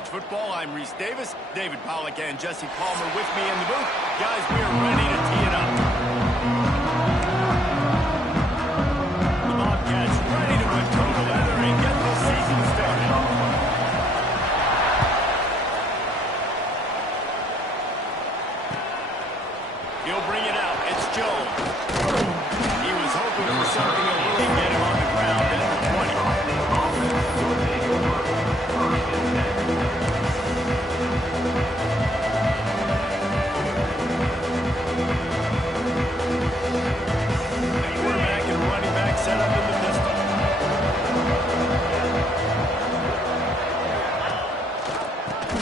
college football. I'm Reese Davis, David Pollack, and Jesse Palmer with me in the booth. Guys, we are ready to tee it up. The Bobcats ready to put toe to leather and get this season started. He'll bring it out. It's Jones. He was hoping for something a little to get him on the ground at the 20. Quarterback and running back set up in the pistol.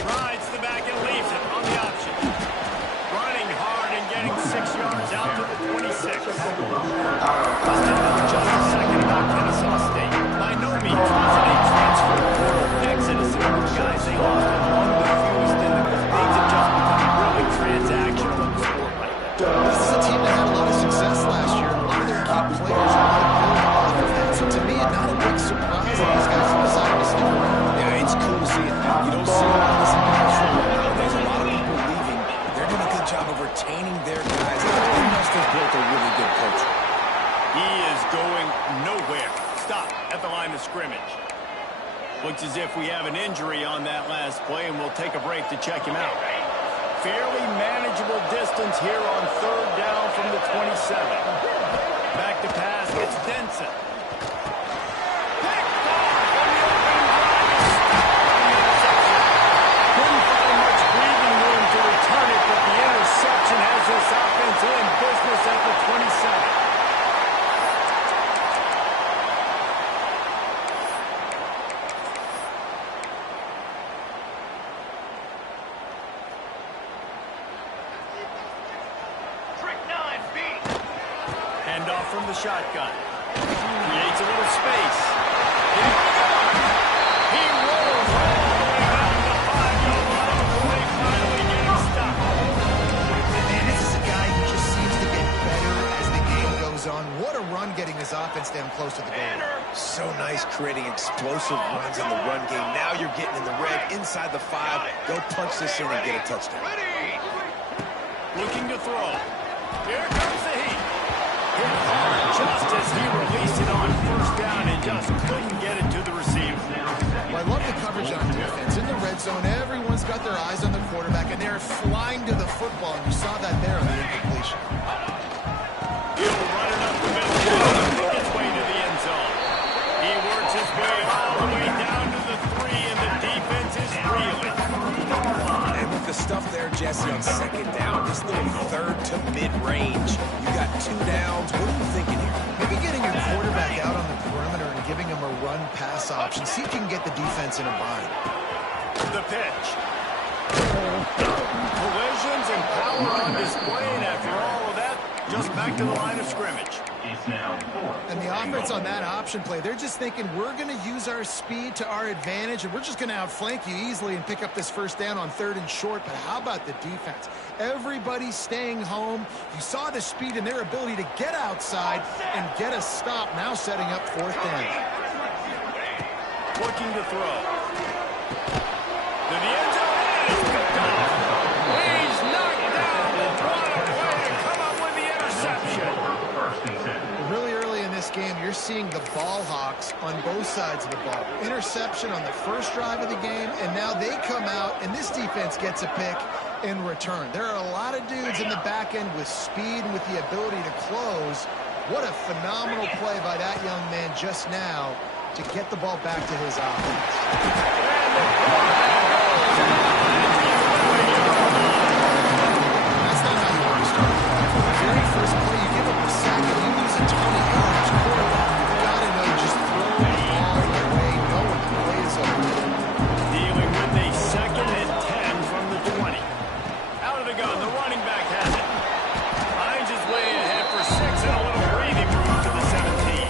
Rides the back and leaves it on the option. Running hard and getting 6 yards out to the 26. Just a second about Kennesaw State. By no means was it a transfer portal exodus of the guys they lost among the fewest in the things have just become really transactional in the sport right now. This is a team that had a lot of success last year. A lot of their key players are going to build off of that. So to me, not a big surprise that these guys have decided to stick around. Yeah, it's cool to see it. You don't see a lot of this in college football nowadays. A lot of people leaving. They're doing a good job of retaining their guys. They must have built a really good culture. He is going nowhere. Stop at the line of scrimmage. Looks as if we have an injury on that last play, and we'll take a break to check him out. Fairly manageable distance here on 3rd down from the 27. Back to pass, it's Denson. Picked off, and the opening drive is stopped. Couldn't find much breathing room to return it, but the interception has this offense in business at the 27. Handoff from the shotgun. Creates a little space. Here we go. He rolls all the way down the 5-yard line before they finally get him stopped. Man, this is a guy who just seems to get better as the game goes on. What a run getting this offense down close to the goal. So nice creating explosive runs in the run game. Now you're getting in the red inside the 5. Go punch this in and get a touchdown. Looking to throw. Here comes the heat. Hit hard just as he released it on 1st down and just couldn't get it to the receiver. Well, I love the coverage on defense. In the red zone, everyone's got their eyes on the quarterback, and they're flying to the football, and you saw that there on the incompletion. He'll run it up the middle and make his way to the end zone. He works his way all the way down to the 3, and the defense is reeling. And with the stuff there, Jesse, on 2nd down, this little 3rd to mid-range, you got 2 downs. What are you thinking here? Maybe getting your quarterback out on the perimeter and giving him a run-pass option. See if you can get the defense in a bind. The pitch. Collisions and power on display, and after all of that, just back to the line of scrimmage. And the offense on that option play, they're just thinking we're going to use our speed to our advantage, and we're just going to outflank you easily and pick up this 1st down on 3rd and short. But how about the defense? Everybody's staying home. You saw the speed and their ability to get outside and get a stop, now setting up 4th down. Looking to throw. To the end zone, and it's picked off. He's knocked down. What a way to come up with the interception. Really early in this game, you're seeing the ball hawks on both sides of the ball. Interception on the 1st drive of the game, and now they come out, and this defense gets a pick in return. There are a lot of dudes in the back end with speed and with the ability to close. What a phenomenal play by that young man just now to get the ball back to his offense. That's not how you want to start. For the very first play, you give up a sack and you lose a ton of yards. Quarterback, you've got to know just throw the ball away, knowing the play is over. Dealing with a 2nd and 10 from the 20. Out of the gun, the running back has it. Finds his way ahead for 6 and a little breathing room to the 17.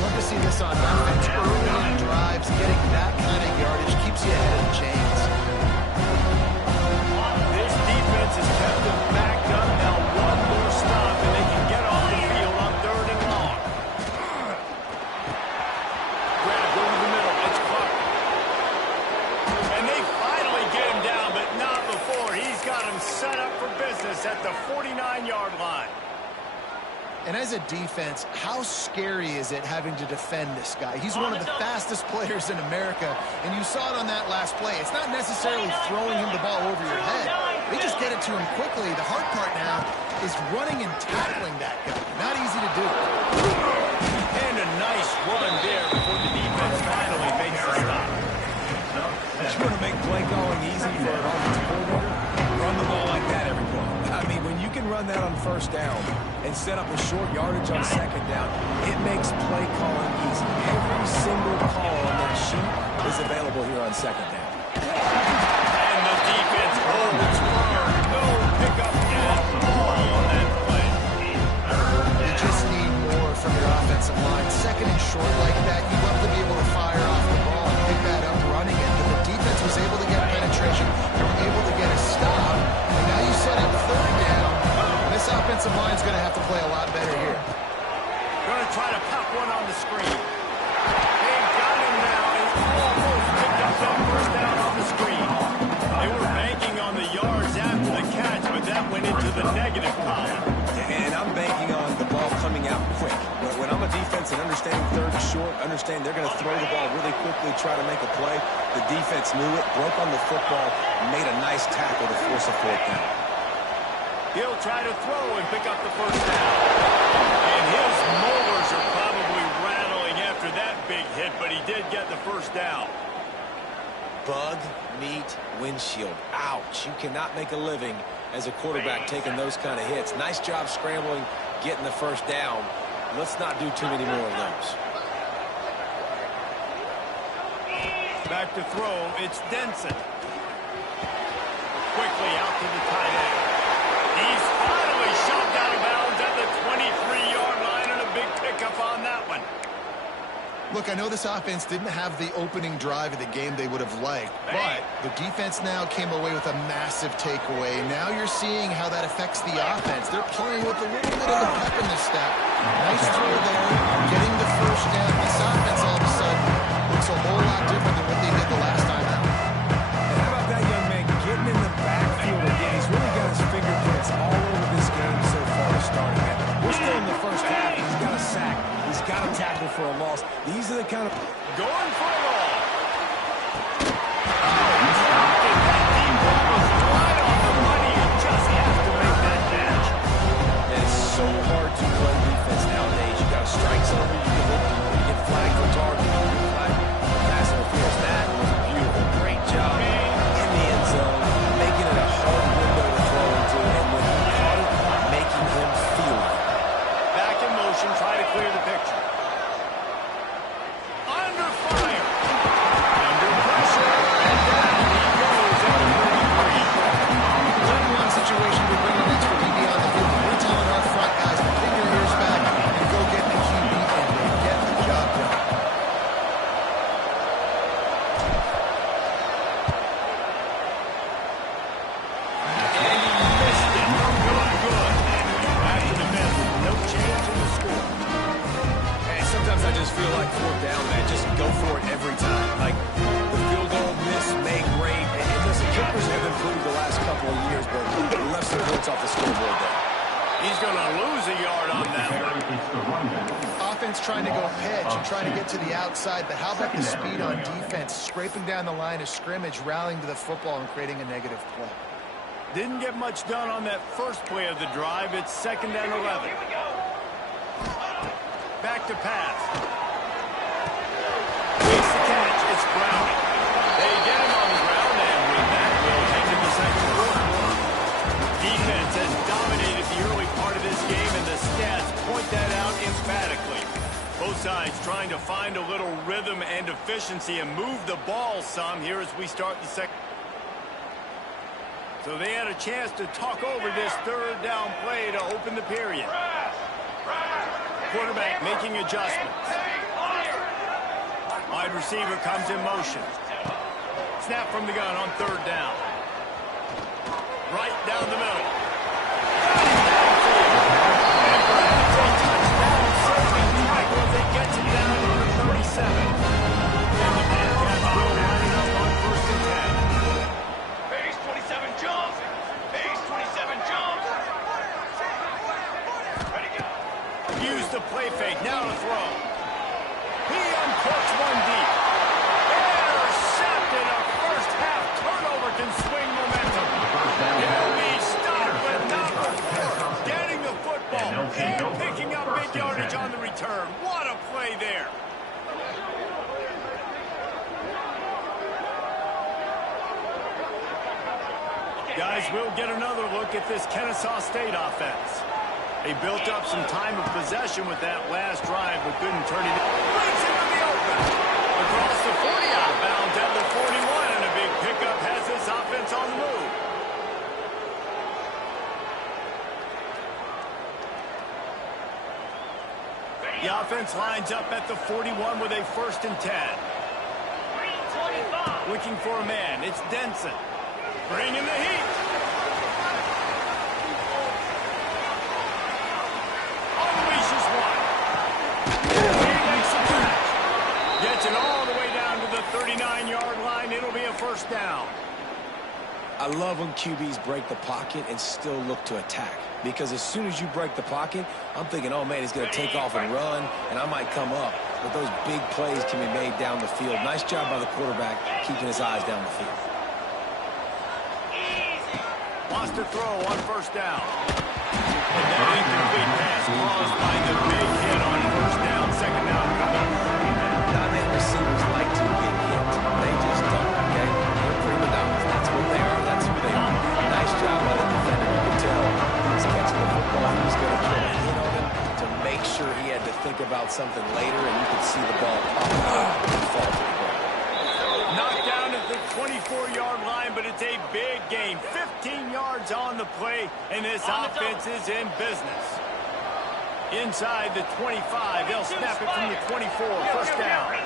Love to see this on offense. Early in drives, getting that kind of yardage keeps you ahead of the chains. This defense has kept them backed up. Now one more stop, and they can get off the field on 3rd and long. Grab over the middle. It's Clark. loss at the 49-yard line. And as a defense, how scary is it having to defend this guy? He's one of the fastest players in America, and you saw it on that last play. It's not necessarily throwing him the ball over your head. They just get it to him quickly. The hard part now is running and tackling that guy. Not easy to do. And a nice run there before the defense finally makes a stop. You want to make play calling easy for an offensive coordinator? Run the ball like that every play. I mean, when you can run that on first down and set up a short yardage on second down, it makes play calling easy. Every single call on that sheet is available here on second down. And the defense holds firm. No pickup at all on that play. You just need more from your offensive line. Second and short like that, you want to be able to fire off the ball and pick that up running it. But the defense was able to get penetration. They were able to get a stop. And now you set up third down. This offensive line is going to have to play a lot better here. Going to try to pop one on the screen. They've got him now. He's almost picked up that first down on the screen. They were banking on the yards after the catch, but that went into the negative column. And I'm banking on the ball coming out quick. When I'm a defense and understanding third and short, understand they're going to throw the ball really quickly, try to make a play. The defense knew it, broke on the football, made a nice tackle to force a fourth down. He'll try to throw and pick up the first down. And his molars are probably rattling after that big hit, but he did get the first down. Bug, meat, windshield. Ouch. You cannot make a living as a quarterback taking those kind of hits. Nice job scrambling, getting the first down. Let's not do too many more of those. Back to throw, it's Denson. Quickly out to the tight end. He's finally shoved out of bounds at the 23-yard line, and a big pickup on that one. Look, I know this offense didn't have the opening drive of the game they would have liked, but the defense now came away with a massive takeaway. Now you're seeing how that affects the offense. They're playing with a little bit of a pep in the step. Nice throw there, getting the first down. This offense all of a sudden looks a whole lot different than what they did the last time out. And how about that young man getting in the backfield again? He's really got his fingerprints all over this game so far to start, man. We're still in the first half. He's got a sack. He's got a tackle for a loss. These are the kind of... Going for it all. Oh, he stopped it. That deep ball was right on the money. You just have to make that catch. It's so hard to play defense nowadays. You got a strike zone. You get flagged for target. You get flagged for pass interference. That was beautiful. Great job in the end zone, making it a hard window to throw into. And when he caught it, making him feel it. Back in motion, try to clear the picture. Under fire. Under pressure. And down he goes at the 33. One situation we bring an extra DB on the field. We're telling our front guys to pick your ears back and go get the QB, and they get the job done. And he missed it. Good. After the miss, no change in the score. Hey, sometimes I just feel like fourth down, man. Just go for it every time. Like the field goal, miss, make, great. And listen, kickers have improved the last couple of years, but he left some points off the scoreboard there. He's going to lose a yard on that one. Offense trying to go pitch and trying to get to the outside, but how about the speed on defense, scraping down the line of scrimmage, rallying to the football and creating a negative play. Didn't get much done on that first play of the drive. It's 2nd and 11. Back to pass. Makes the catch. It's Browning. They get him on the ground, and with that, we'll head to the second quarter. Defense has dominated the early part of this game, and the stats point that out emphatically. Both sides trying to find a little rhythm and efficiency and move the ball some here as we start the second. So they had a chance to talk over this third down play to open the period. Quarterback making adjustments. Wide receiver comes in motion. Snap from the gun on third down. Right down the middle. And perhaps a touchdown saving tackle as they get it down to the 37. And the Bearcats will line it up on 1st and 10. Base 27 jump. Base 27 jump. Guys, we'll get another look at this Kennesaw State offense. They built up some time of possession with that last drive, but couldn't turn it in. Brings it in the open. Across the 40, out of bounds at the 41, and a big pickup has this offense on the move. The offense lines up at the 41 with a 1st and 10. Looking for a man. It's Denson. Bringing the heat. Unleashes one. He makes a catch. Gets it all the way down to the 39-yard line. It'll be a 1st down. I love when QBs break the pocket and still look to attack. Because as soon as you break the pocket, I'm thinking, oh, man, he's going to take off and run, and I might come up. But those big plays can be made down the field. Nice job by the quarterback keeping his eyes down the field. Wants to throw on 1st down. And that incomplete pass caused by the big hit on 1st down, 2nd down coming. Not many receivers like to get hit. They just don't, okay? They're prima donnas. That's what they are. That's who they are. Nice job by the defender. You can tell he's catching the football. He's going to put a hit on him to make sure he had to think about something later, and you could see the ball pop up and fall to the ground. Knocked down at the 24-yard line, but it's a big game. 15 yards on the play, and this offense is in business. Inside the 25, they'll snap it from the 24, 1st down.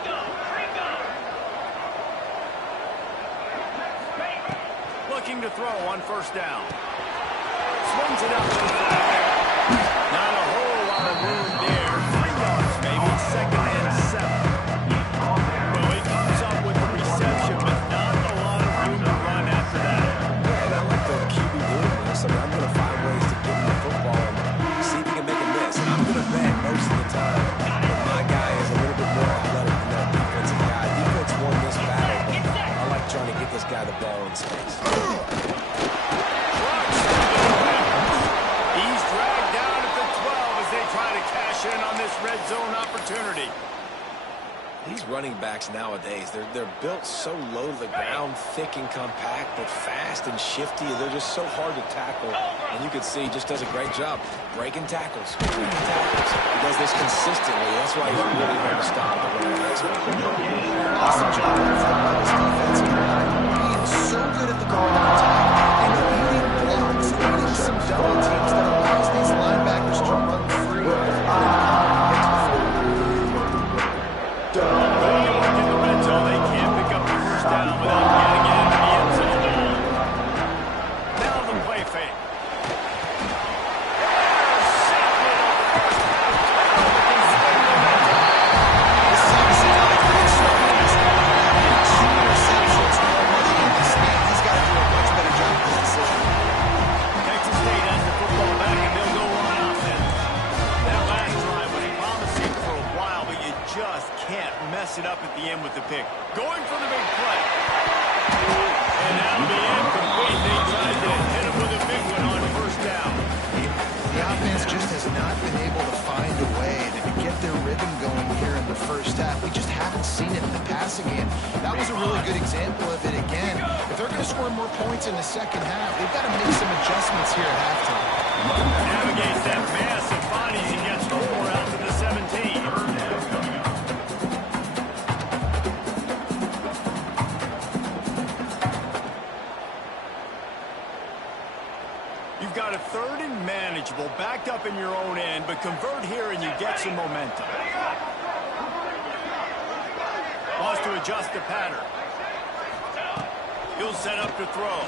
Looking to throw on 1st down. Swings it up to the flat. Not a whole lot of room there. 3 yards maybe, 2nd and 7. Well, he comes up with the reception, but not a lot of room to run after that. And I like the QB doing this. I mean, I'm going to find ways to give him the football and see if he can make a miss. And I'm going to bet most of the time that my guy is a little bit more athletic than that defensive guy. Defense won this battle, but I like trying to get this guy the ball in space. He's dragged down at the 12 as they try to cash in on this red zone opportunity. These running backs nowadays, they're built so low to the ground, thick and compact, but fast and shifty. They're just so hard to tackle. And you can see he just does a great job breaking tackles. He does this consistently. That's why he's really hard to stop at the running backs. Awesome job by this defensive line. Being so good at the ball on top and eating blocks, eating some double teams that allows these linebackers to run free. In the red zone, they can't pick up the 1st down without getting it into the end zone. Now the play fake. It up at the end with the pick. Going for the big play. And that'll be incomplete. They tried to hit him with a big one on 1st down. The offense just has not been able to find a way to get their rhythm going here in the 1st half. We just haven't seen it in the passing game. That was a really good example of it again. If they're going to score more points in the 2nd half, they've got to make some adjustments here at halftime. Navigates that mass of bodies and gets 4 out to the 17. You've got a 3rd and manageable, backed up in your own end, but convert here and you get some momentum. Wants to adjust the pattern. He'll set up to throw.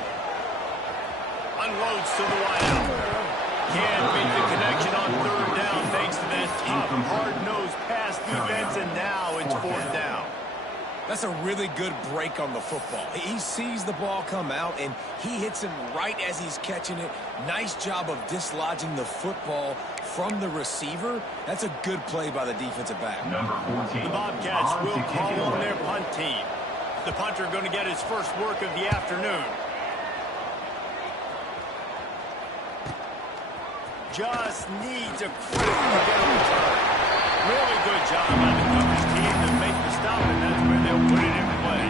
Unloads to the wideout. Can't beat the connection on 3rd down thanks to that tough, hard-nosed pass defense, and now it's 4th down. That's a really good break on the football. He sees the ball come out, and he hits him right as he's catching it. Nice job of dislodging the football from the receiver. That's a good play by the defensive back. The Bobcats will call on their punt team. The punter going to get his first work of the afternoon. Just needs a critical get a return. Really good job by the coverage team to make the stop, and that's where they'll put it in play.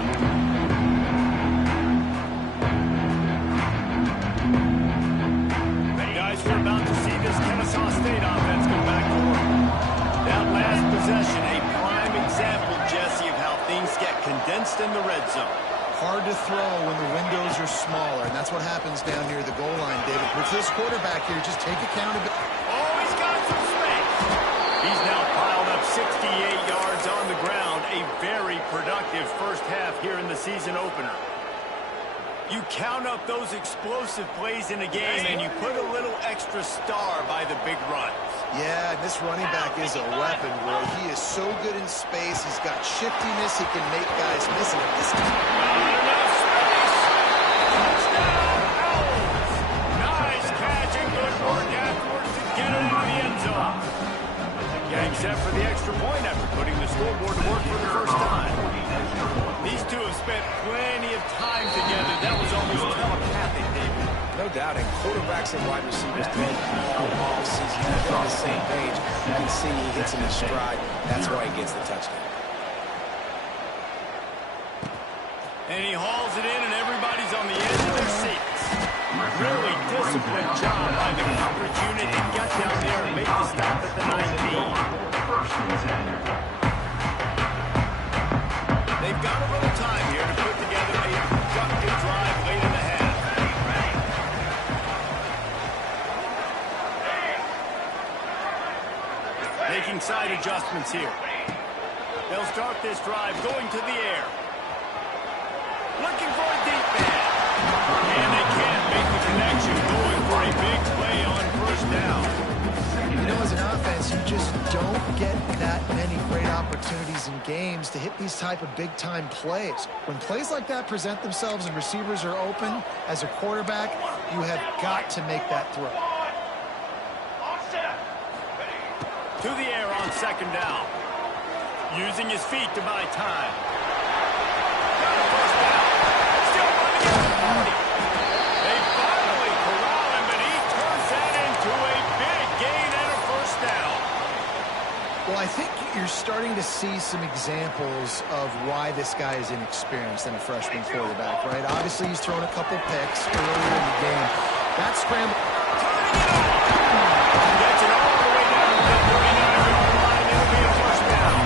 condensed in the red zone. Hard to throw when the windows are smaller, and that's what happens down near the goal line, David. With this quarterback here, just take accountability. Oh, he's got some space. He's now piled up 68 yards on the ground. A very productive first half here in the season opener. You count up those explosive plays in a game, and you put a little extra star by the big runs. Yeah, this running back is a weapon, boy. He is so good in space. He's got shiftiness. He can make guys miss it. This Enough space. Touchdown, Owls. Nice catch and good work afterwards to get it into the end zone. Getting set for the extra point after putting the scoreboard to work for the first time. These two have spent plenty of time together. That was almost telepathic, David. No doubt, and quarterbacks and wide receivers throughout all season have been on the same page. You can see he hits in his stride. That's why he gets the touchdown. And he hauls it in, and everybody's on the edge of their seats. Really disciplined job by the coverage unit to get down there and make the stop at the 19. They've got a little time here to put together a productive drive late in the half. Making side adjustments here. They'll start this drive going to the air. Looking for a deep man. And they can't make the connection, going for a big play on first down. You know, as an offense, you just don't get that many great opportunities in games to hit these type of big-time plays. When plays like that present themselves and receivers are open, as a quarterback, you have got to make that throw. To the air on second down. Using his feet to buy time. Got a first down. Still running at the 40. They finally corral him, but he turns that into a big gain and a first down. Well, I think you're starting to see some examples of why this guy is inexperienced in a freshman quarterback, right? Obviously, he's thrown a couple picks earlier in the game. That scramble... Gets it all the way down to the 39-yard line. It'll be a first down.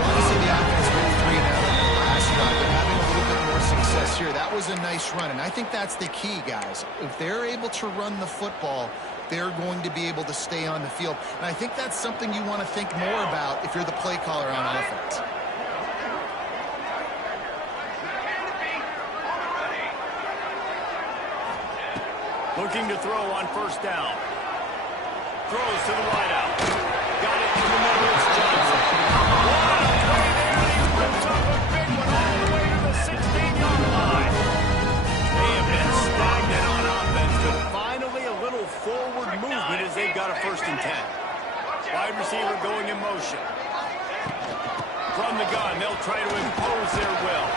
Obviously, the offense went 3 and out on the last drive. They're having a little bit more success here. That was a nice run, and I think that's the key, guys. If they're able to run the football, they're going to be able to stay on the field. And I think that's something you want to think more about if you're the play caller on offense. Looking to throw on first down. Throws to the wideout. Got it in the middle. It's Johnson. What a play there. And he whips up a big one all the way to the 16-yard line. They have been stagnant on offense, but finally a little forward movement as they've got a 1st and 10. Wide receiver going in motion. From the gun, they'll try to impose their will.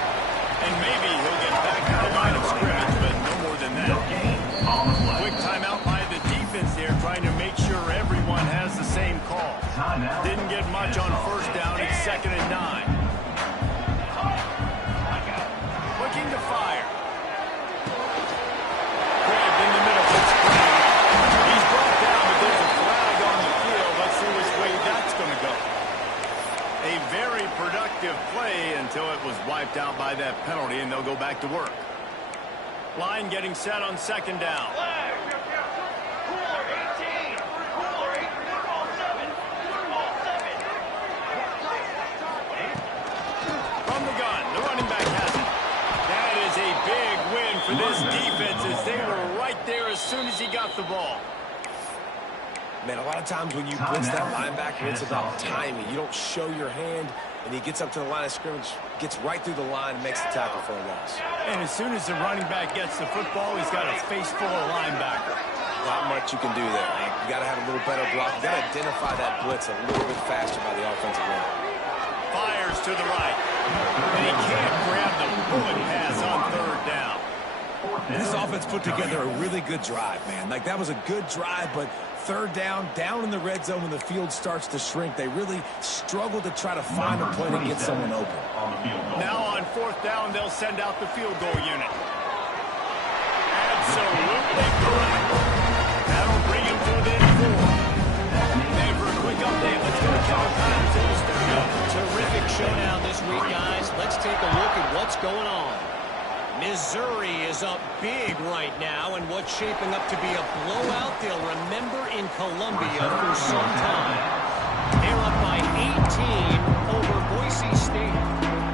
And maybe he'll get back to the line of scrimmage, but no more than that. Quick timeout by the defense there, trying to make sure everyone has the same call. Didn't get much on first down. It's 2nd and 9. Looking to fire. Grabbed in the middle. It's great. He's brought down, but there's a flag on the field. Let's see which way that's going to go. A very productive play until it was wiped out by that penalty, and they'll go back to work. Line getting set on 2nd down. From the gun, the running back has it. That is a big win for this defense as they were right there as soon as he got the ball. Man, a lot of times when you blitz that linebacker, it's about timing. You don't show your hand, and he gets up to the line of scrimmage, gets right through the line, and makes the tackle for a loss. And as soon as the running back gets the football, he's got a face full of linebacker. Not much you can do there. You got to have a little better block. You got to identify that blitz a little bit faster by the offensive line. Fires to the right. And he can't grab the bullet pass on 3rd down. This offense put together a really good drive, man. Like, that was a good drive, but 3rd down in the red zone when the field starts to shrink, they really struggle to try to find a play to get someone open. Now on 4th down, they'll send out the field goal unit. Absolutely correct. That'll bring him to within 4. And for a quick update, let's go to Cal Times in the studio. Terrific showdown this week, guys. Let's take a look at what's going on. Missouri is up big right now in what's shaping up to be a blowout they'll remember in Columbia for some time. They're up by 18 over Boise State.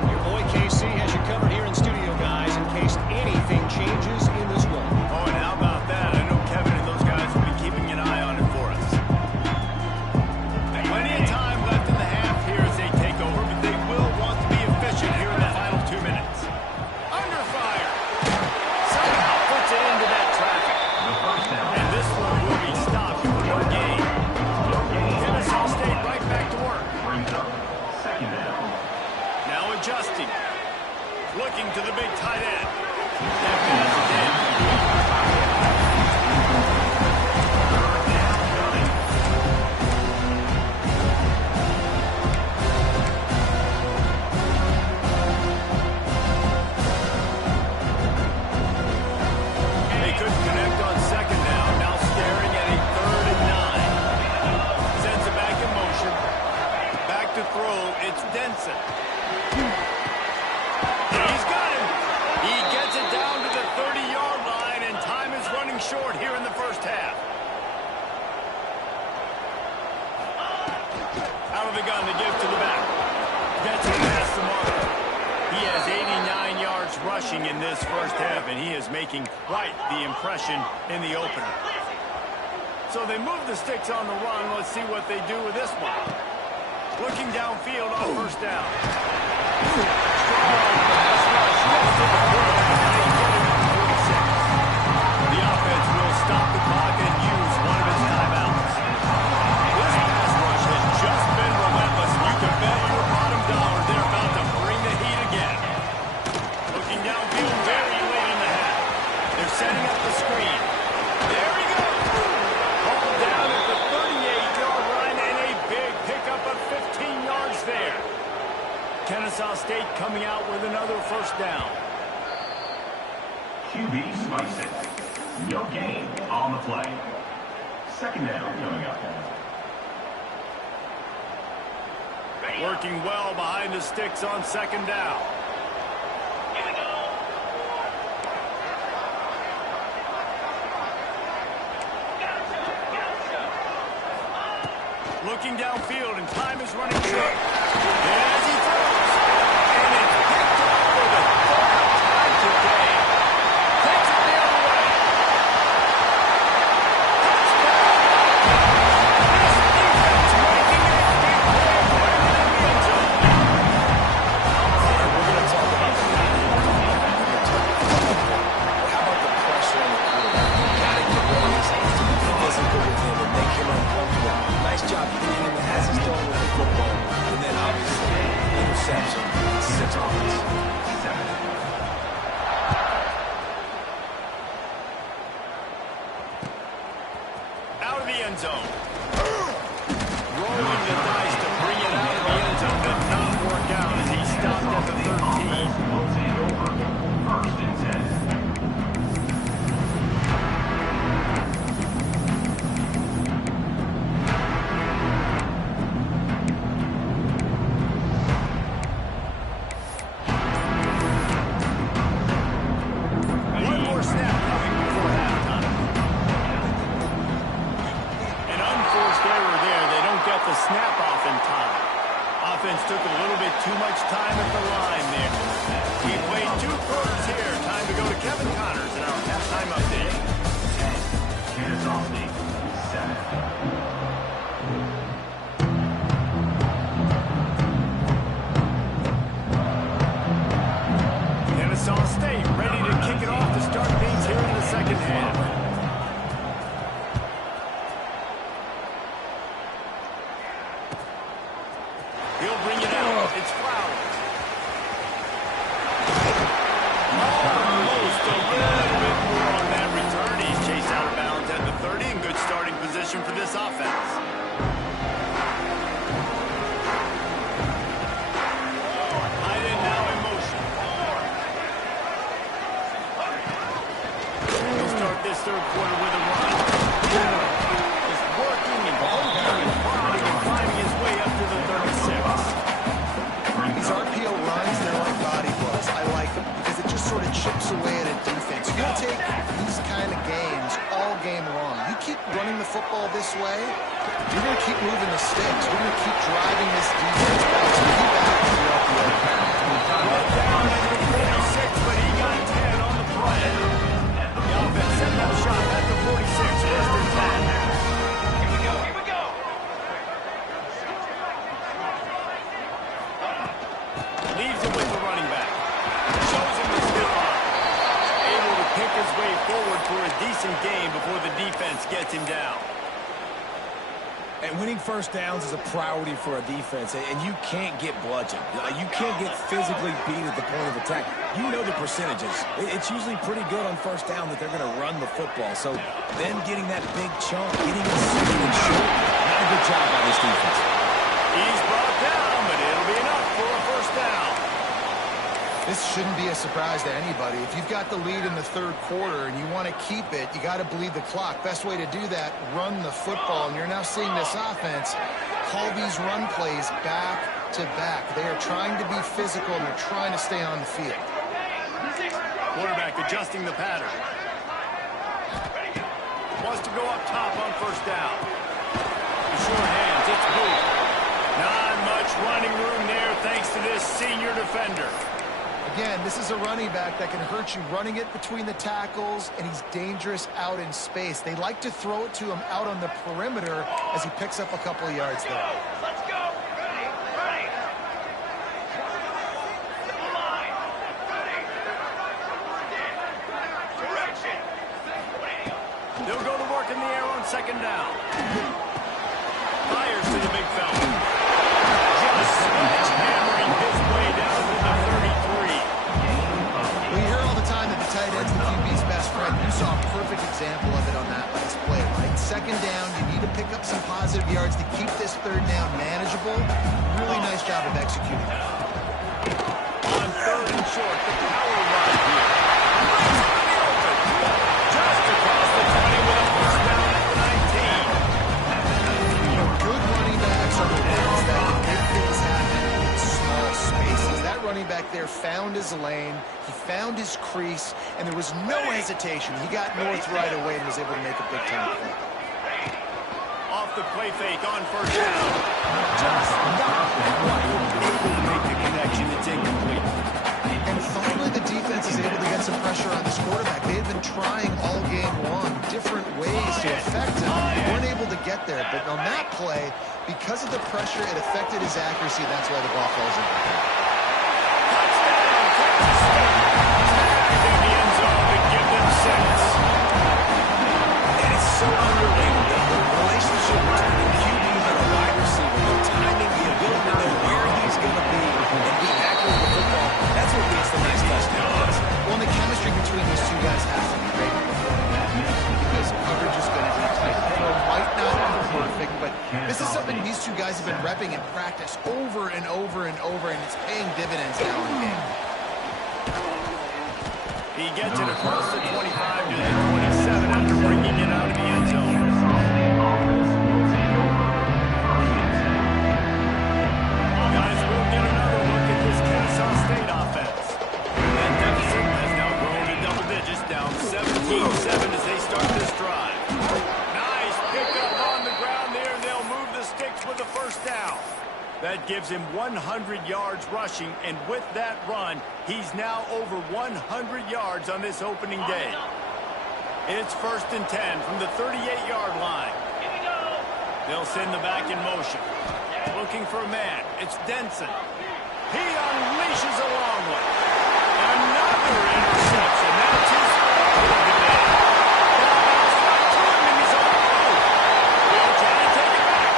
Your boy KC has you covered here in studio, guys, in case anything changes in this one. Oh, and how about that? I know Kevin and those guys will be keeping an eye on it for us. Plenty of time left in the half here as they take over, but they will want to be efficient here in the final 2 minutes. Under fire. Somehow puts it into that traffic. And this one will be stopped for no gain. Kennesaw State right back to work. Now adjusting. Looking to the big tight end. That pass is in. They couldn't connect on second down. Now staring at a 3rd and 9. Sends it back in motion. Back to throw. It's Denson. He's got him. He gets it down to the 30-yard line, and time is running short here in the first half. Out of the gun to give to the back. Gets it past the mark. He has 89 yards rushing in this first half, and he is making quite the impression in the opener. So they move the sticks on the run. Let's see what they do with this one. Looking downfield on first down. The offense will stop the clock and use one of its timeouts. This pass rush has just been relentless. You can bet your bottom dollar they're about to bring the heat again. Looking downfield very late in the half. They're setting up the screen. There he goes. Ball down at the 38-yard line and a big pickup of 15 yards there. Kennesaw State coming out with another first down. QB spikes it. No gain on the play. Second down coming up. Working well behind the sticks on second down. Looking downfield, and time is running short. As he throws, and it's picked up for the 3rd time today. Takes it the other way. This defense making a big play right in the end zone. And we're going to talk about the how about the pressure on the quarterback? Got to get ready to be physical with him and make him uncomfortable. Nice job getting him as he's throwing with the football. And then obviously, interception, 6 points. Out of the end zone. Rolling the dice to bring it out of the end zone, but not work out as he stopped at the 13. First and 10. One more snap coming before halftime. An unforced error there. They don't get the snap off in time. Offense took a little bit too much time at the line there. He played 2 quarters here. Time to go to Kevin Connors in our halftime update. Kennesaw State 7. Kennesaw State ready to kick it off to start things here in the second half. He'll bring it out. It's Flowers. Almost a little bit more on that return. He's chased out of bounds at the 30 and good body blows. I like them because it just sort of chips away at a defense. You're going to take these kind of games all game long. You keep running the football this way, you're going to keep moving the sticks. You're going to keep driving this defense back to keep acting throughout the other half. Down at the 46, but he got 10 on the play. The offense setting up shop at the 46, first and 10. Here we go, here we go. Leaves it with the running back. Shows him the stiff arm. Able to pick his way forward for a decent gain before the defense gets him down. And winning first downs is a priority for a defense, and you can't get bludgeoned. You can't get physically beat at the point of attack. You know the percentages. It's usually pretty good on first down that they're going to run the football. So then getting that big chunk, getting it second and short, not a good job by this defense. He's brought down, but it'll be enough for a first down. This shouldn't be a surprise to anybody. If you've got the lead in the third quarter and you want to keep it, you got to bleed the clock. Best way to do that, run the football. And you're now seeing this offense call these run plays back to back. They are trying to be physical and they're trying to stay on the field. Quarterback adjusting the pattern. Wants to go up top on first down. The short hands, it's Booth. Not much running room there thanks to this senior defender. Again, this is a running back that can hurt you running it between the tackles, and he's dangerous out in space. They like to throw it to him out on the perimeter as he picks up a couple of yards there. Let's go. Ready, ready. Line. Ready. Direction. They'll go to work in the air on second down. Fires to the big fella. Just sledgehammering his way down to the 33. Well, you hear all the time that the tight end's the QB's best friend. You saw a perfect example of it on that last play, right? Second down, you need to pick up some positive yards to keep this third down manageable. Really nice job of executing that. On third and short, the power run here. Just across the 20 with a first down at the 19. Good running backs are the ones that can make things happen in small spaces. That running back there found his lane, he found his crease, and there was no hesitation. He got north right away and was able to make a big time play. Off the play fake on first down. Just not quite able to make the connection. It's incomplete. And finally, the defense is able to get some pressure on this quarterback. They had been trying all game long different ways to affect him. They weren't able to get there. But on that play, because of the pressure, it affected his accuracy. That's why the ball falls in. In the end zone to give them 6. And it's so underrated, the relationship between the QB and a wide receiver, the timing, the ability to know where he's going to be and be accurate with the football, that's what leads to nice touchdowns. Well, the chemistry between these two guys has to be great because coverage is going to be tight. The throw might not be perfect, but this is something these two guys have been repping in practice over and over and over, and it's paying dividends now in the game. He gets it across the 25 to the 27 after bringing it out of the end zone. Guys, we'll get another look at this Kennesaw State offense. That deficit has now grown to double digits, down 17-7 as they start this drive. Nice pickup on the ground there, and they'll move the sticks with a first down. That gives him 100 yards rushing, and with that run, he's now over 100 yards on this opening day. It's first and 10 from the 38-yard line. They'll send the back in motion. Looking for a man. It's Denson. He unleashes a long one. Another interception. That's his fourth of the day. Right to him, and he's on the move. They'll try to take it back.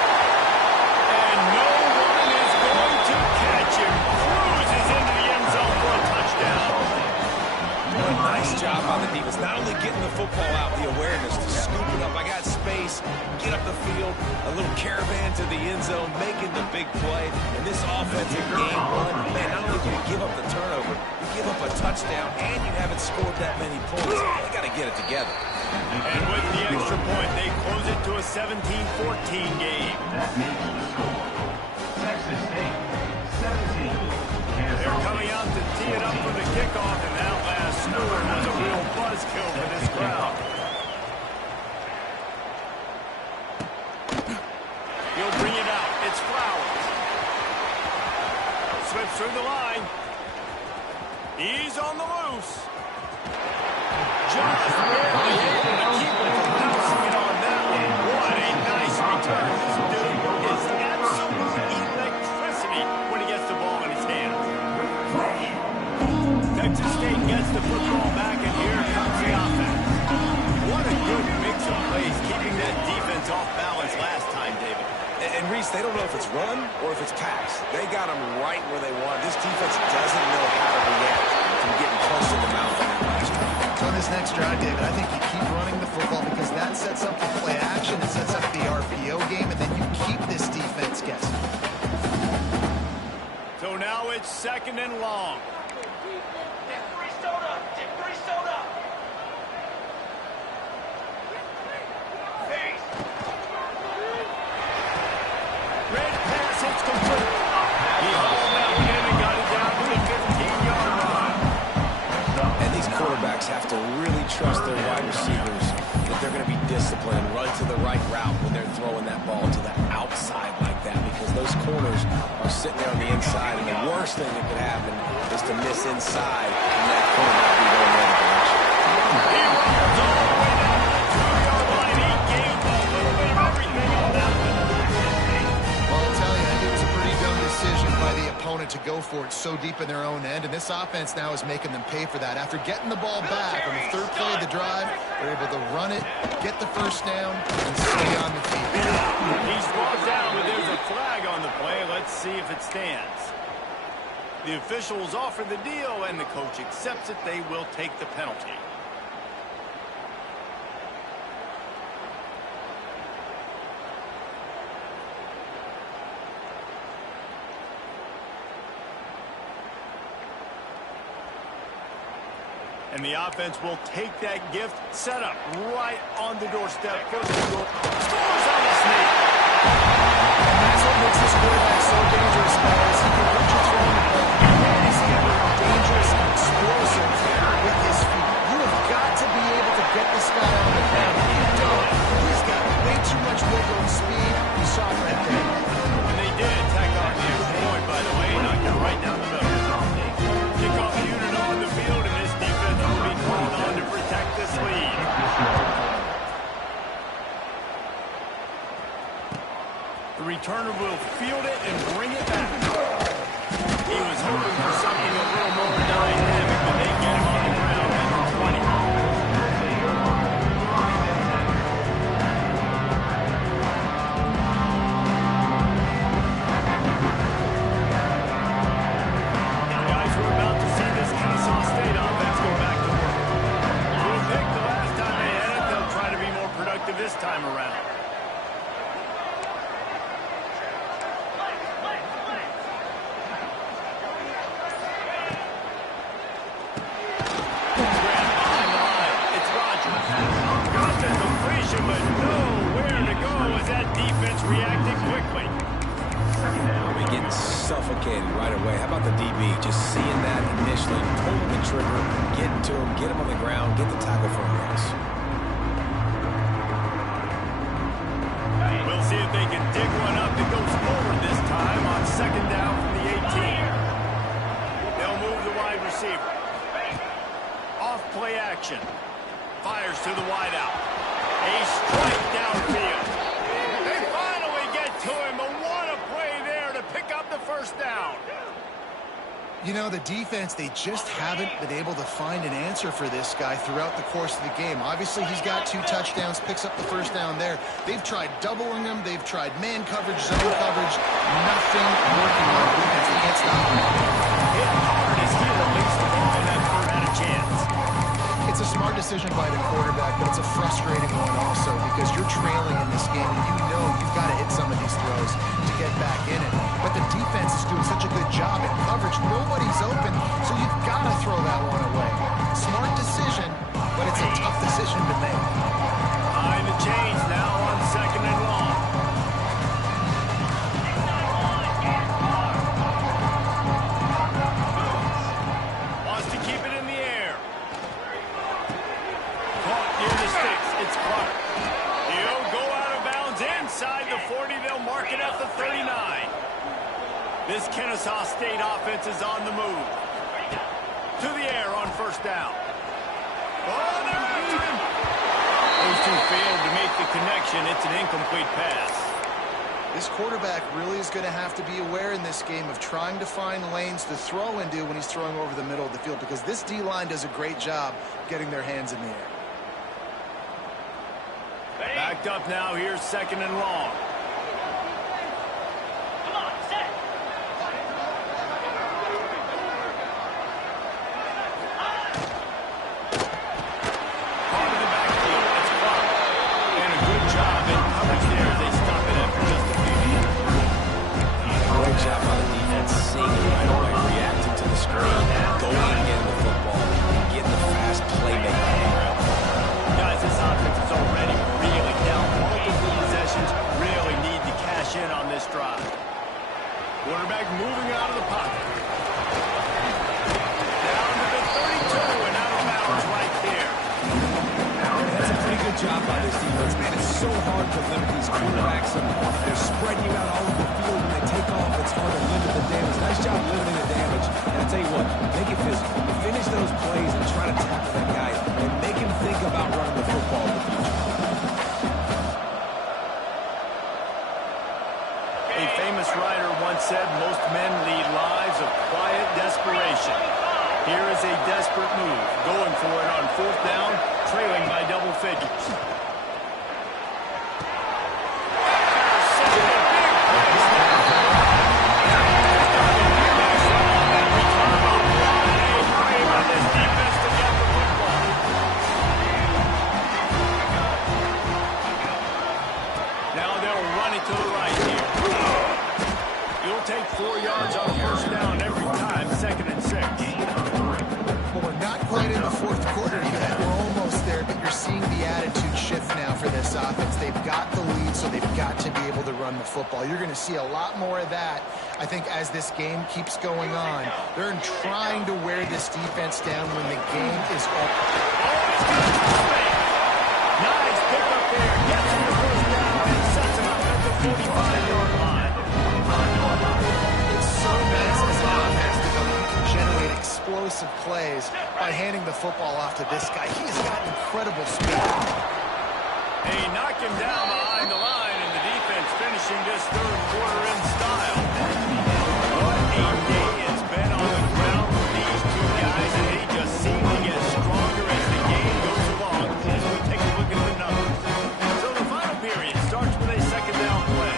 And no one is going to catch him. Cruises into the end zone for a touchdown. What a nice job by the defense. Not only getting the football out, the awareness to scoop it up. I got space, get up the field, a little caravan to the end zone, making the big play. And this offense in game one, man, not only do you give up the turnover, you give up a touchdown, and you haven't scored that many points. You got to get it together. And with the extra point, they close it to a 17-14 game. That makes the score. Texas State, 17. They're coming out to tee it up for the kickoff, and that last score was a real buzzkill for this crowd. He'll bring it out. It's Flowers. Slips through the line. He's on the loose. Just barely able to keep it from bouncing it on that one. What a nice return. This dude is absolute electricity when he gets the ball in his hands. Texas State gets the football back, and here comes the offense. What a good mix of plays, keeping that defense off balance last time, David. And Reese, they don't know if it's run or if it's pass. They got them right where they want. This defense doesn't know how to react from getting punched in the mouth on that last drive. So on this next drive, David, I think you keep running the football because that sets up the play action, it sets up the RPO game, and then you keep this defense guessing. So now it's 2nd and long. Red pass hits complete. He hauled that one in and got it down to the 15-yard line. And these quarterbacks have to really trust their wide receivers that they're going to be disciplined, run to the right route when they're throwing that ball to the outside like that, because those corners are sitting there on the inside, and the worst thing that could happen is to miss inside and that quarterback be going the other direction. He runs all the way down to the 2-yard line. He gave a little bit of everything on that one. Well, I'll tell you, it was a pretty dumb decision by the opponent to go for it so deep in their own end, and this offense now is making them pay for that. After getting the ball back on the 3rd play of the drive, they're able to run it, get the first down, and stay on the field. He's brought down, but there's a flag on the play. Let's see if it stands. The officials offer the deal, and the coach accepts it. They will take the penalty. And the offense will take that gift, set up right on the doorstep. Goes to the door. Scores on the sneak. And that's what makes this quarterback so dangerous, fellas. He can put your throw in the play, and he's ever dangerous and explosive with his feet. You have got to be able to get this guy on the ground. If you don't, he's got way too much wiggle and speed. You saw it right there. And they did tack on the extra point, by the way, knocked it right down the middle. Kickoff unit on the field, and this defense will be called on to protect this lead. The returner will field it and bring it back. He was hoping for something a little more dynamic, but they get him on the ground at the 20. Guys, we're about to see this Kennesaw State offense go back to work. Little pick the last time they had it. They'll try to be more productive this time around. But nowhere to go as that defense reacted quickly. We're getting suffocated right away. How about the DB? Just seeing that initially, pulling the trigger, getting to him, get him on the ground, get the tackle for a loss. We'll see if they can dig one up that goes forward this time on 2nd down from the 18. They'll move the wide receiver. Off play action. Fires to the wideout. A strike downfield. They finally get to him, but what a play there to pick up the first down. You know, the defense, they just haven't been able to find an answer for this guy throughout the course of the game. Obviously, he's got 2 touchdowns, picks up the first down there. They've tried doubling him. They've tried man coverage, zone coverage. Nothing working on defense. They can't stop him. Hit hard as he released the ball, and that bird had a chance. It's a smart decision by the quarterback, but it's a frustrating one also because you're trailing in this game and you know you've got to hit some of these throws to get back in it. But the defense is doing such a good job at coverage. Nobody's open, so you've got to throw that one away. Smart decision, but it's a tough decision to make. Behind the chains now on 2nd and long. Kennesaw State offense is on the move. To the air on first down. Oh, they're after him. Those two failed to make the connection. It's an incomplete pass. This quarterback really is going to have to be aware in this game of trying to find lanes to throw into when he's throwing over the middle of the field, because this D-line does a great job getting their hands in the air. Backed up now. Here's 2nd and long. Quarterback moving out of the pocket. Down to the 32 and out of bounds right there. That's a pretty good job by this defense, man. It's so hard to limit these quarterbacks, and they're spreading you out all over the field. When they take off, it's hard to limit the damage. Nice job limiting the damage. And I tell you what, make it physical. Finish those plays and try to tackle that guy and make him think about running the football in the future. A famous writer once said, most men lead lives of quiet desperation. Here is a desperate move, going for it on 4th down, trailing by double figures. Now they'll run it to the right here. You'll take 4 yards on 1st down every time, 2nd and 6. Well, we're not quite in the 4th quarter yet. We're almost there, but you're seeing the attitude shift now for this offense. They've got the lead, so they've got to be able to run the football. You're going to see a lot more of that, I think, as this game keeps going on. They're trying to wear this defense down when the game is over. Nice pick up there. Gets him the 1st down and sets him up at the 45-yard line. It's so nice as an offense to go, you can generate explosive plays by handing the football off to this guy. He has got incredible speed. They knock him down behind the line, and the defense finishing this 3rd quarter in style. What a day it's been on the ground for these two guys, and they just seem to get stronger as the game goes along as we take a look at the numbers. So the final period starts with a 2nd down play.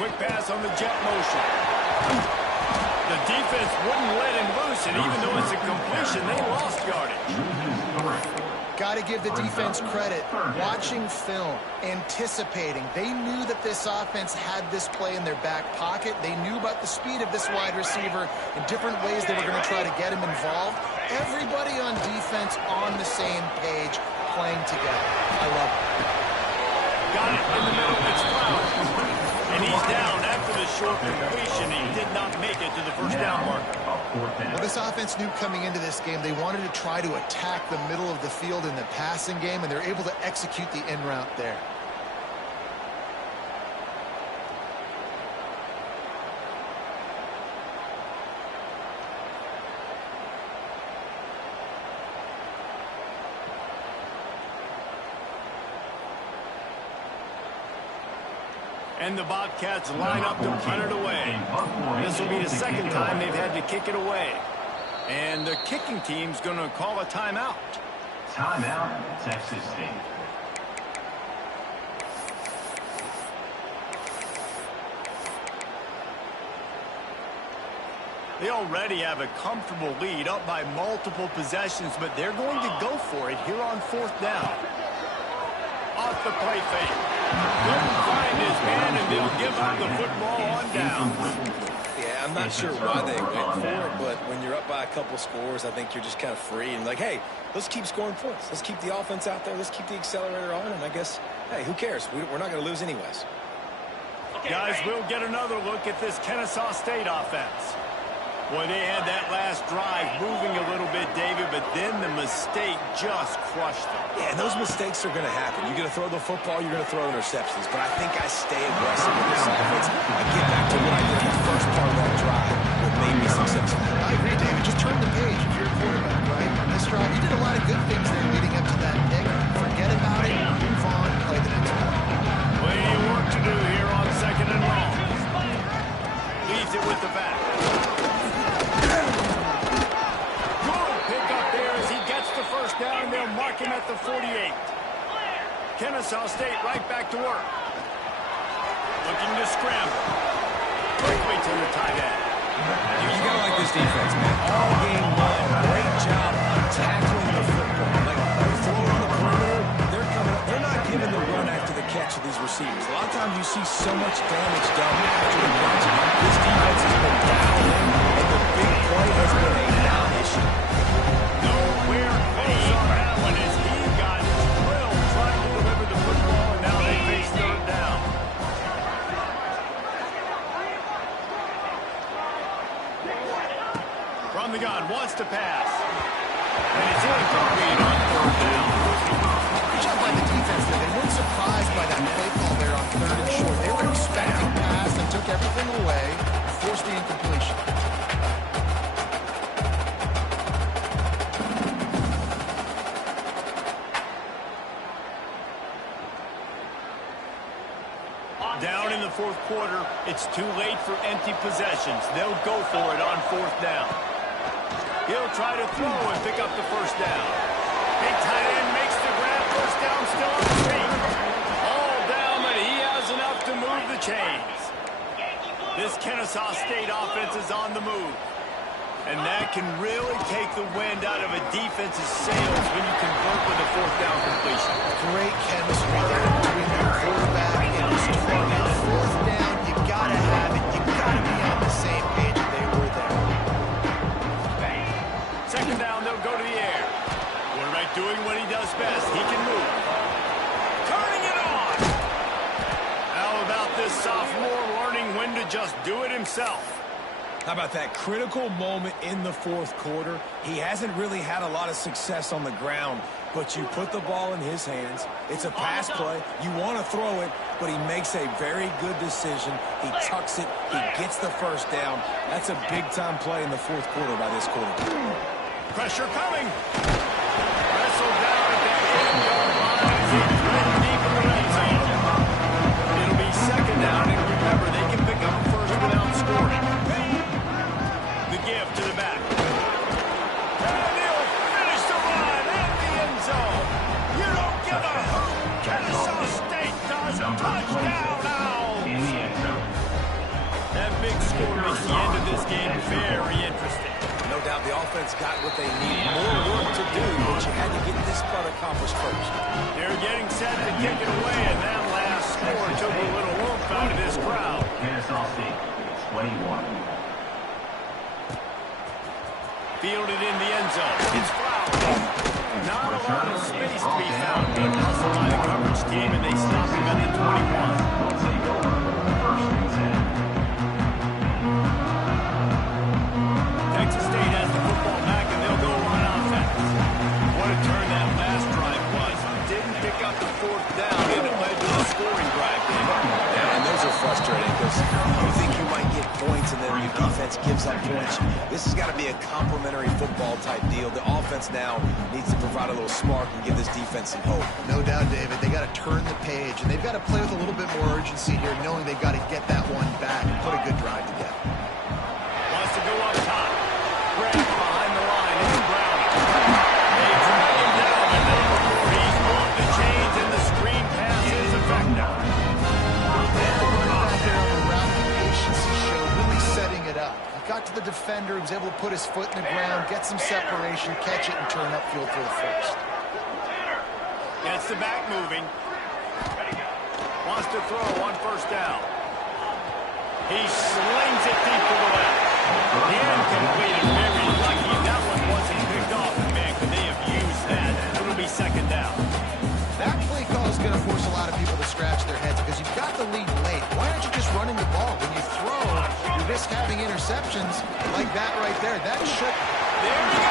Quick pass on the jet motion. The defense wouldn't let him loose, and even though it's a completion, they lost yardage. Got to give the defense credit. Watching film, anticipating. They knew that this offense had this play in their back pocket. They knew about the speed of this wide receiver in different ways they were going to try to get him involved. Everybody on defense on the same page, playing together. I love it. Got it in the middle. It's fouled. And he's down after the short completion. He did not make it to the 1st down marker. Well, this offense knew coming into this game they wanted to try to attack the middle of the field in the passing game, and they're able to execute the in route there. And the Bobcats line up to punt it away. This will be the 2nd time they've had to kick it away. And the kicking team's going to call a timeout. Timeout, Texas State. They already have a comfortable lead, up by multiple possessions, but they're going to go for it here on 4th down. Off the play fake. Couldn't find his man, and they'll give up the football on down. Yeah, I'm not sure why they went for it, but when you're up by a couple scores, I think you're just kind of free and like, hey, let's keep scoring points. Let's keep the offense out there. Let's keep the accelerator on, and I guess, hey, who cares? We're not going to lose anyways. Guys, we'll get another look at this Kennesaw State offense. Boy, they had that last drive moving a little bit, David, but then the mistake just crushed them. Yeah, and those mistakes are going to happen. You're going to throw the football, you're going to throw interceptions. But I think I stay aggressive with this offense. I get back to what I did in the first part of that drive, what made me successful. I agree, David. Just turn the page if you're a quarterback, right? On this drive, you did a lot of good things there leading up to that pick. Forget about it, move on, play the next one. Plenty of work to do here on 2nd and long. Leaves it with the back. First down, they'll mark him at the 48. Kennesaw State right back to work. Looking to scramble. Quickly to the tight end. You got to like this defense, man. All game long, great job tackling the football. Like, they're throwing on the perimeter, they're coming up. They're not giving the run after the catch to these receivers. A lot of times you see so much damage done after the catch. This defense has been dialed in, and the big play has been a non-issue. Nowhere close on that one as he got drilled trying to deliver the football, and now they face 3rd down. From the gun, wants to pass. And it's incomplete on 3rd down. Good job by the defense there. They weren't surprised by that play call there on 3rd and short. They were expecting pass and took everything away, forced the incompletion. Down in the 4th quarter, it's too late for empty possessions. They'll go for it on 4th down. He'll try to throw and pick up the 1st down. Big tight end makes the grab. 1st down still on his feet. All down, but he has enough to move the chains. This Kennesaw State offense is on the move. And that can really take the wind out of a defense's sails when you convert with a 4th down completion. Great chemistry there between the quarterback and his target. 4th down, you gotta have it. You gotta be on the same page, and they were there. 2nd down, they'll go to the air. Quarterback doing what he does best. He can move. Turning it on. How about this sophomore learning when to just do it himself? How about that critical moment in the 4th quarter? He hasn't really had a lot of success on the ground, but you put the ball in his hands. It's a pass play. You want to throw it, but he makes a very good decision. He tucks it. He gets the 1st down. That's a big-time play in the 4th quarter by this quarterback. Pressure coming. Wrestled down at that 8-yard line as he threaded deep in the red zone. It'll be 2nd down, and remember, they can pick up a 1st without scoring. The give to the back. And he'll finish the run at the end zone. You don't give a hoot. Kennesaw State does. Touchdown now. In the end zone. That big score makes the end of this game very interesting. No doubt the offense got what they need. More work to do, but you had to get this part accomplished first. They're getting set to kick it away, and that last score took a little oomph out of this crowd. Kennesaw State, 21. Fielded in the end zone. It's fouled. Not a lot of space to be found. Being hustled by the coverage team, and they stop him at the 21. We'll take over. 1st and 10. Texas State has the football back, and they'll go on offense. What a turn that last drive was. Didn't pick up the 4th down, and it led to the scoring drive. Yeah, and those are frustrating because you think you might get points and then your defense gives up points. This has got to be a complementary football type deal. The offense now needs to provide a little spark and give this defense some hope. No doubt, David. They got to turn the page, and they've got to play with a little bit more urgency here, knowing they've got to get that one back and put a good drive together. Wants to go up top. Grab behind the line. It's Brown. They drag him down, but not before he's moved the chains, and the screen pass is effective. Back there on the route, the patience he showed, really setting it up. He got to the defender, he was able to put his foot in the ground, get some separation, catch it, and turn upfield for the 1st. Gets the back moving. Wants to throw on 1st down. He slings it deep to the left. The incomplete is very lucky. That one wasn't picked off. Man, could they have used that? It'll be 2nd down. That play call is going to force a lot of people to scratch their heads because you've got the lead late. Why aren't you just running the ball? When you throw, you're risk having interceptions like that right there. That should... There we go.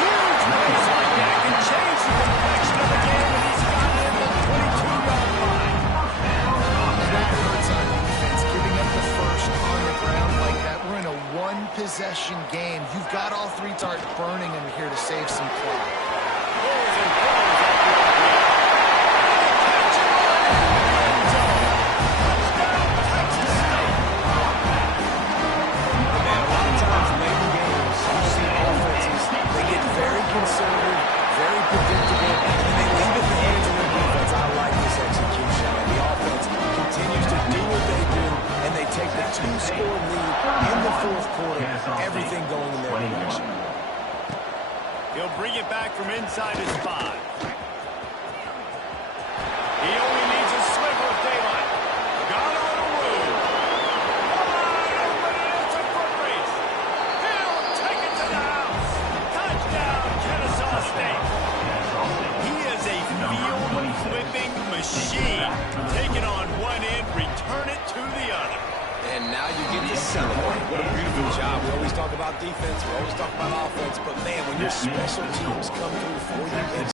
Huge plays like that can change the complexion of the game, and he's got it at the 22-yard line. And that hurts on defense, giving up the first on the ground like that. We're in a one-possession game. You've got all three start burning them here to save some clock. Conservative, very predictable, and they leave it in the hands of their defense. I like this execution, and the offense continues to do what they do, and they take the two-score lead in the fourth quarter, everything going in their direction. He'll bring it back from inside his 5. He only needs a sliver of daylight. Got on a roll. Wide open, and it's a foot race. He'll take it to the house. Touchdown, Kennesaw State. He is a field-flipping machine. Take it on one end, return it to the other. And now you get to celebrate. What a beautiful job. We always talk about defense, we always talk about offense, but man, when your special teams come through for you,